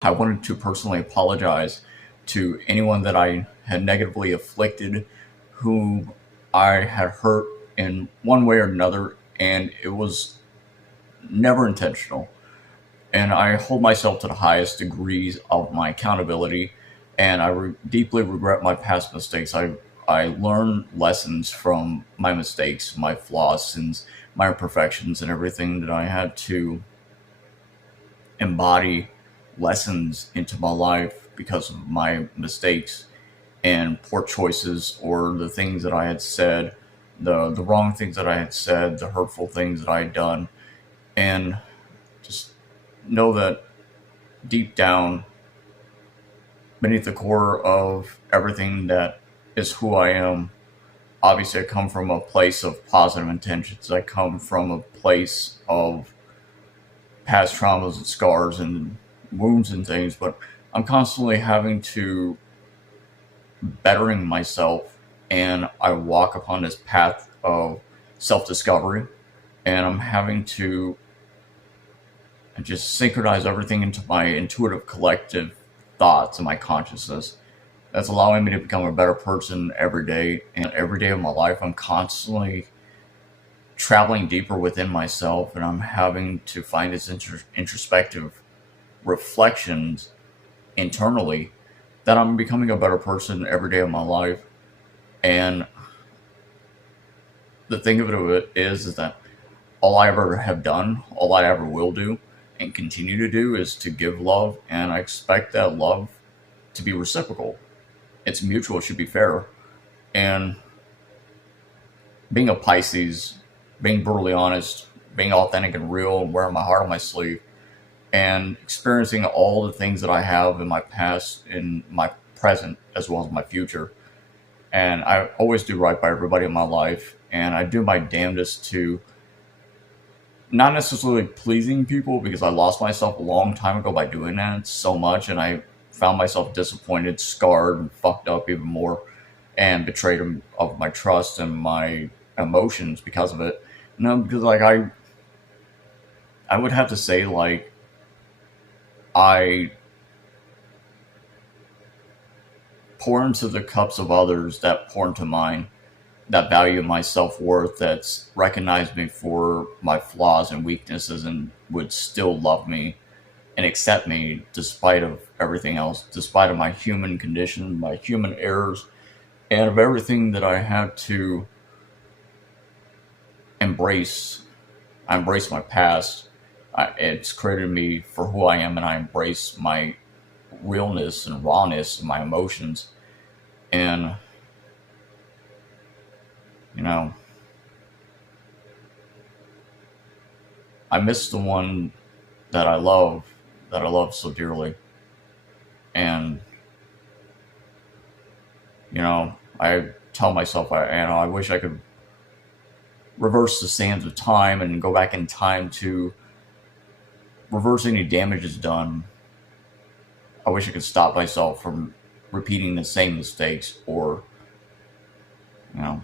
I wanted to personally apologize to anyone that I had negatively afflicted, who I had hurt in one way or another, and it was never intentional. And I hold myself to the highest degrees of my accountability, and deeply regret my past mistakes. I learn lessons from my mistakes, my flaws, sins, my imperfections, and everything that I had to embody lessons into my life because of my mistakes and poor choices, or the things that I had said, the wrong things that I had said, the hurtful things that I had done, and just know that deep down, beneath the core of everything that is who I am, obviously I come from a place of positive intentions. I come from a place of past traumas and scars and wounds and things, but I'm constantly having to bettering myself, and I walk upon this path of self discovery, and I'm having to just synchronize everything into my intuitive collective thoughts and my consciousness. That's allowing me to become a better person every day. And every day of my life, I'm constantly traveling deeper within myself, and I'm having to find this introspective reflections internally, that I'm becoming a better person every day of my life. And the thing of it is that all I ever have done, all I ever will do, and continue to do is to give love, and I expect that love to be reciprocal. It's mutual, it should be fair. And being a Pisces, being brutally honest, being authentic and real, and wearing my heart on my sleeve, and experiencing all the things that I have in my past, in my present, as well as my future. And I always do right by everybody in my life, and I do my damnedest to not necessarily pleasing people, because I lost myself a long time ago by doing that so much, and I found myself disappointed, scarred, and fucked up even more, and betrayed of my trust and my emotions because of it. No, because like I would have to say, like, I pour into the cups of others that pour into mine, that value my self worth, that's recognized me for my flaws and weaknesses, and would still love me and accept me despite of everything else, despite of my human condition, my human errors, and of everything that I had to embrace. I embrace my past. It's created me for who I am, and I embrace my realness and rawness and my emotions. And, you know, I miss the one that I love so dearly. And, I tell myself, I wish I could reverse the sands of time and go back in time to reverse any damages done. I wish I could stop myself from repeating the same mistakes, or, you know,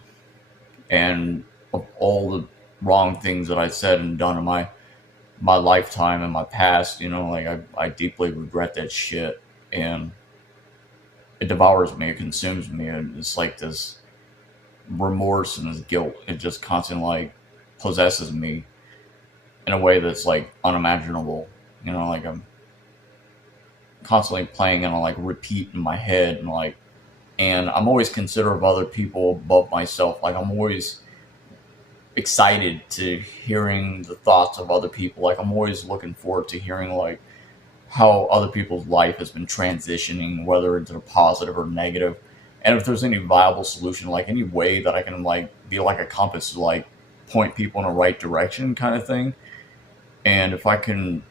and of all the wrong things that I said and done in my lifetime and my past, like I deeply regret that shit, and it devours me, it consumes me, and it's like this remorse and this guilt. It just constantly like possesses me in a way that's like unimaginable. Like I'm constantly playing on like repeat in my head, and I'm always considerate of other people above myself. Like I'm always excited to hearing the thoughts of other people. Like I'm always looking forward to hearing like how other people's life has been transitioning, whether it's a positive or negative, and if there's any viable solution, like any way that I can like be like a compass to like point people in the right direction, kind of thing. And if I can,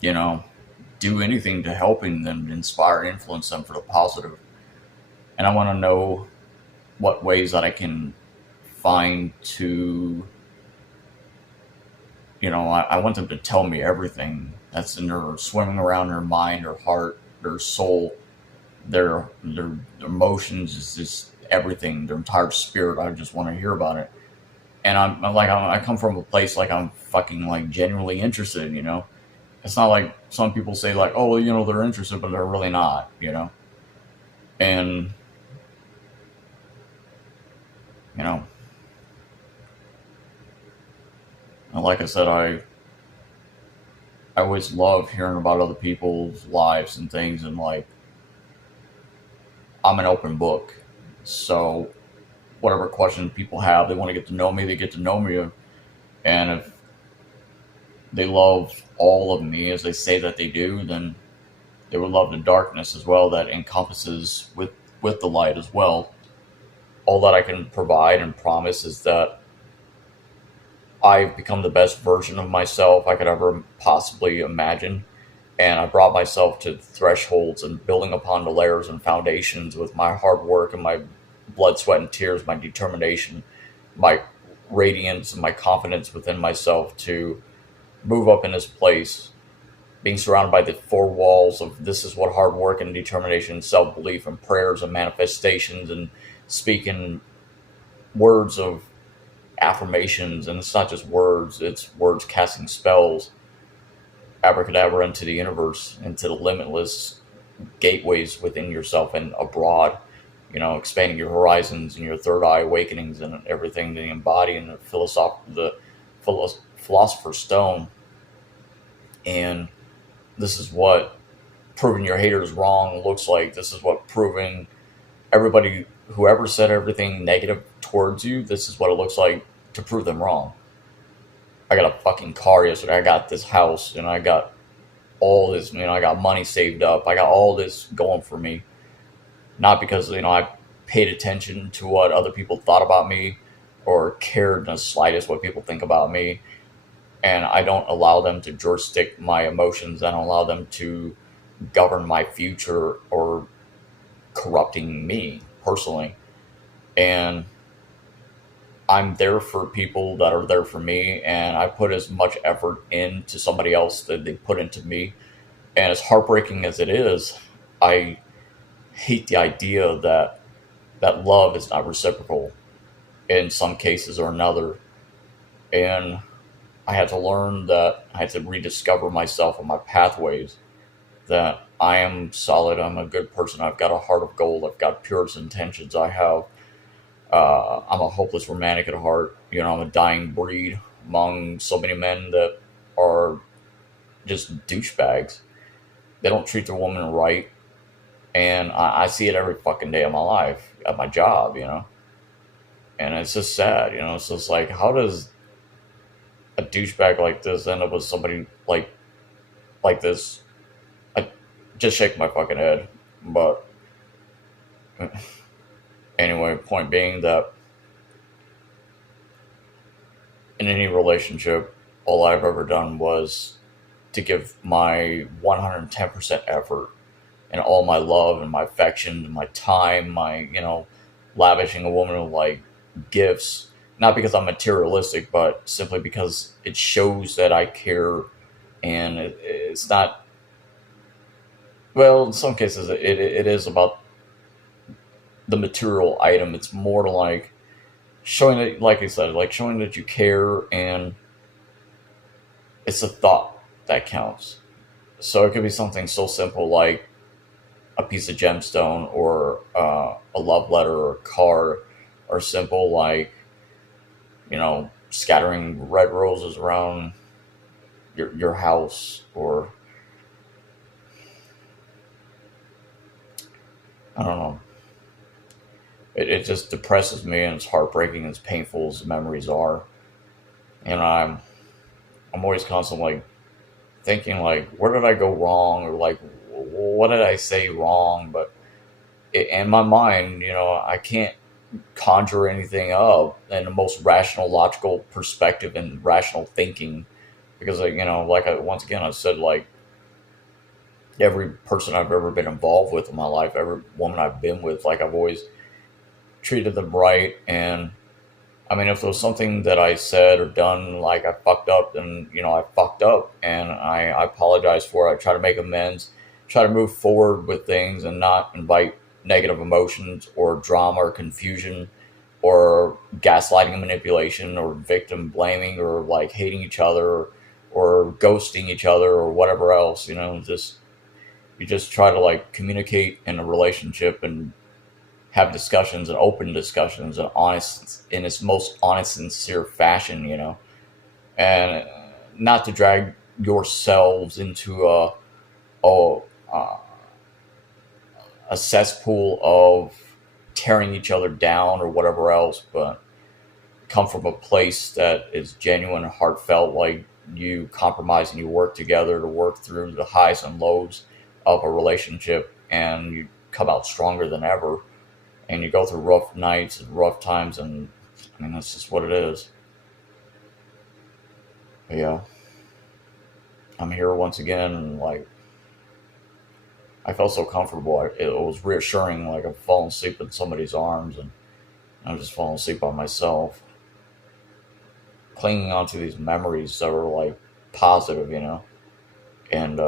you know, do anything to helping them, inspire, influence them for the positive. And I want to know what ways that I can find to, I want them to tell me everything that's in their swimming around their mind, their heart, their soul, their emotions, is just everything, their entire spirit. I just want to hear about it. And I come from a place like I'm fucking like genuinely interested, It's not like some people say like, oh, they're interested, but they're really not. And you know, and like I said, I always love hearing about other people's lives and things, and like I'm an open book. So whatever questions people have, they want to get to know me, they get to know me, and if they love all of me as they say that they do, then they would love the darkness as well that encompasses with the light as well. All that I can provide and promise is that I've become the best version of myself I could ever possibly imagine. And I brought myself to thresholds and building upon the layers and foundations with my hard work and my blood, sweat, and tears, my determination, my radiance, and my confidence within myself to move up in this place, being surrounded by the four walls of this is what hard work and determination and self belief and prayers and manifestations and speaking words of affirmations. And it's not just words, it's words casting spells, abracadabra into the universe, into the limitless gateways within yourself and abroad. Expanding your horizons and your third eye awakenings and everything, the embodying the philosopher's stone. And this is what proving your haters wrong looks like. This is what proving everybody, whoever said everything negative towards you, this is what it looks like to prove them wrong. I got a fucking car yesterday. I got this house, and I got all this, I got money saved up. I got all this going for me. Not because, I paid attention to what other people thought about me or cared in the slightest what people think about me. And I don't allow them to joystick my emotions. I don't allow them to govern my future or corrupting me personally. And I'm there for people that are there for me, and I put as much effort into somebody else that they put into me. And as heartbreaking as it is, I hate the idea that love is not reciprocal in some cases or another. And I had to learn that I had to rediscover myself and my pathways, that I am solid, I'm a good person, I've got a heart of gold, I've got purest intentions, I'm a hopeless romantic at heart. I'm a dying breed among so many men that are just douchebags. They don't treat their woman right. And I see it every fucking day of my life at my job. And it's just sad. It's just like, how does a douchebag like this end up with somebody like this? I just shake my fucking head. But anyway, point being that in any relationship, all I've ever done was to give my 110% effort and all my love and my affection and my time, lavishing a woman with like gifts, not because I'm materialistic, but simply because it shows that I care. And it's not, well, in some cases it is about the material item. It's more like showing that, like I said, like showing that you care, and it's a thought that counts. So it could be something so simple like a piece of gemstone, or a love letter, or a card, or simple like scattering red roses around your house, or I don't know. It just depresses me, and it's heartbreaking, as painful as the memories are. And I'm always constantly like thinking like, where did I go wrong, or like what did I say wrong? But in my mind, I can't conjure anything up in the most rational, logical perspective and rational thinking, because once again I said, like every person I've ever been involved with in my life, every woman I've been with, like I've always treated them right. And I mean, if there was something that I said or done, like I fucked up, then I fucked up, and I apologize for it. I try to make amends, try to move forward with things, and not invite negative emotions or drama or confusion or gaslighting and manipulation or victim blaming or like hating each other or ghosting each other or whatever else. Just you just try to like communicate in a relationship and have discussions and open discussions and honest in its most honest, sincere fashion. And not to drag yourselves into a, a cesspool of tearing each other down or whatever else, but come from a place that is genuine and heartfelt, like you compromise and you work together to work through the highs and lows of a relationship, and you come out stronger than ever, and you go through rough nights and rough times, and I mean, that's just what it is. But yeah, I'm here once again, and like, I felt so comfortable. It was reassuring, like I'm falling asleep in somebody's arms, and I'm just falling asleep by myself, clinging onto these memories that were like positive, and